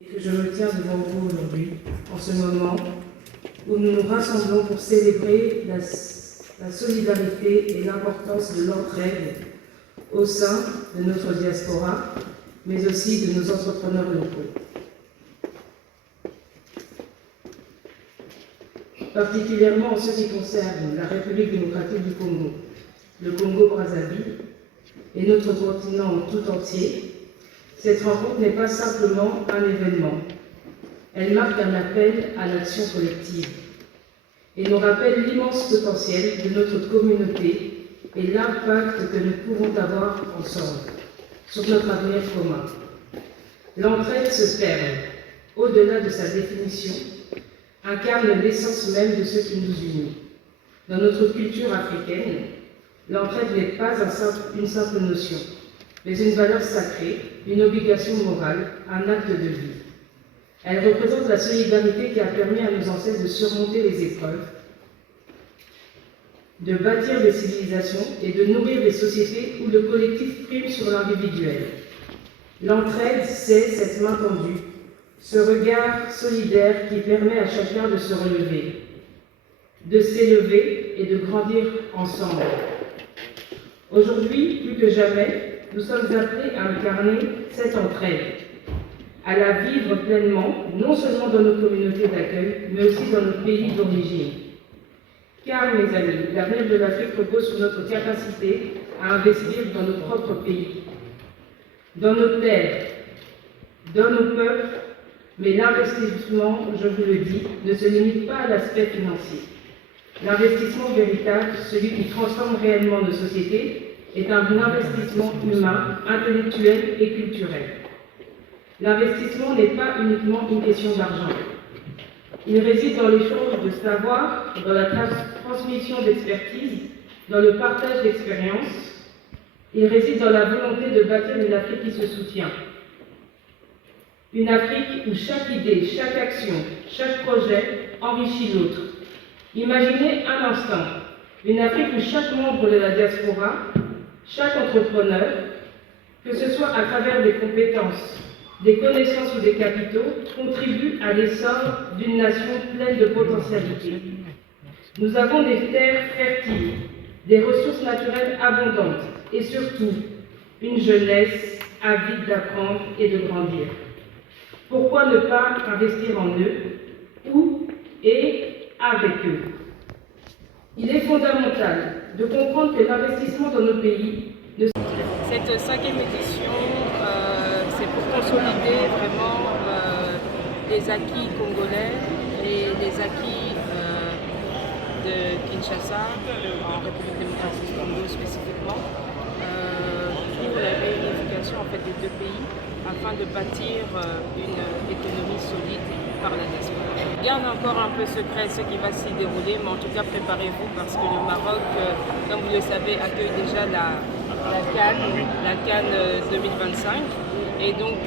Que je me tiens devant vous aujourd'hui, en ce moment où nous nous rassemblons pour célébrer la solidarité et l'importance de l'entraide au sein de notre diaspora, mais aussi de nos entrepreneurs locaux. Particulièrement en ce qui concerne la République démocratique du Congo, le Congo-Brazzaville et notre continent tout entier, cette rencontre n'est pas simplement un événement. Elle marque un appel à l'action collective et nous rappelle l'immense potentiel de notre communauté et l'impact que nous pouvons avoir ensemble sur notre avenir commun. L'entraide se perd, au-delà de sa définition, incarne l'essence même de ce qui nous unit. Dans notre culture africaine, l'entraide n'est pas une simple notion, mais une valeur sacrée, une obligation morale, un acte de vie. Elle représente la solidarité qui a permis à nos ancêtres de surmonter les épreuves, de bâtir des civilisations et de nourrir des sociétés où le collectif prime sur l'individuel. L'entraide, c'est cette main tendue, ce regard solidaire qui permet à chacun de se relever, de s'élever et de grandir ensemble. Aujourd'hui, plus que jamais, nous sommes appelés à incarner cette entraide, à la vivre pleinement, non seulement dans nos communautés d'accueil, mais aussi dans nos pays d'origine. Car, mes amis, l'avenir de l'Afrique repose sur notre capacité à investir dans nos propres pays, dans nos terres, dans nos peuples, mais l'investissement, je vous le dis, ne se limite pas à l'aspect financier. L'investissement véritable, celui qui transforme réellement nos sociétés, est un investissement humain, intellectuel et culturel. L'investissement n'est pas uniquement une question d'argent. Il réside dans l'échange de savoir, dans la transmission d'expertise, dans le partage d'expériences. Il réside dans la volonté de bâtir une Afrique qui se soutient. Une Afrique où chaque idée, chaque action, chaque projet enrichit l'autre. Imaginez un instant une Afrique où chaque membre de la diaspora, chaque entrepreneur, que ce soit à travers des compétences, des connaissances ou des capitaux, contribue à l'essor d'une nation pleine de potentialités. Nous avons des terres fertiles, des ressources naturelles abondantes et surtout une jeunesse avide d'apprendre et de grandir. Pourquoi ne pas investir en eux, ou et avec eux? Il est fondamental de comprendre que l'investissement dans nos pays ne... Cette 5e édition, c'est pour consolider vraiment les acquis congolais et les acquis de Kinshasa, en République démocratique du Congo spécifiquement, pour la réunification en fait, des deux pays, afin de bâtir une économie solide par la diaspora. Je garde encore un peu secret ce qui va s'y dérouler, mais en tout cas préparez-vous parce que le Maroc, comme vous le savez, accueille déjà la CAN 2025. Et donc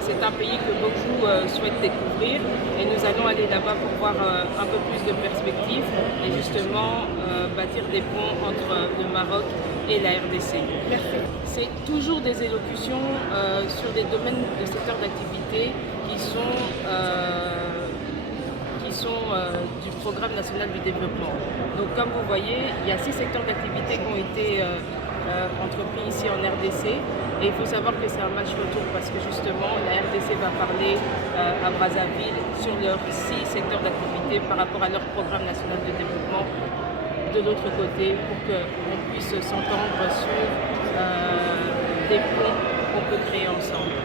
c'est un pays que beaucoup souhaitent découvrir et nous allons aller là-bas pour voir un peu plus de perspectives et justement bâtir des ponts entre le Maroc et la RDC. C'est toujours des élocutions sur des domaines de secteurs d'activité qui sont du Programme national du développement. Donc comme vous voyez, il y a 6 secteurs d'activité qui ont été entrepris ici en RDC et il faut savoir que c'est un match retour parce que justement la RDC va parler à Brazzaville sur leurs 6 secteurs d'activité par rapport à leur Programme national de développement de l'autre côté pour qu'on puisse s'entendre sur des ponts qu'on peut créer ensemble.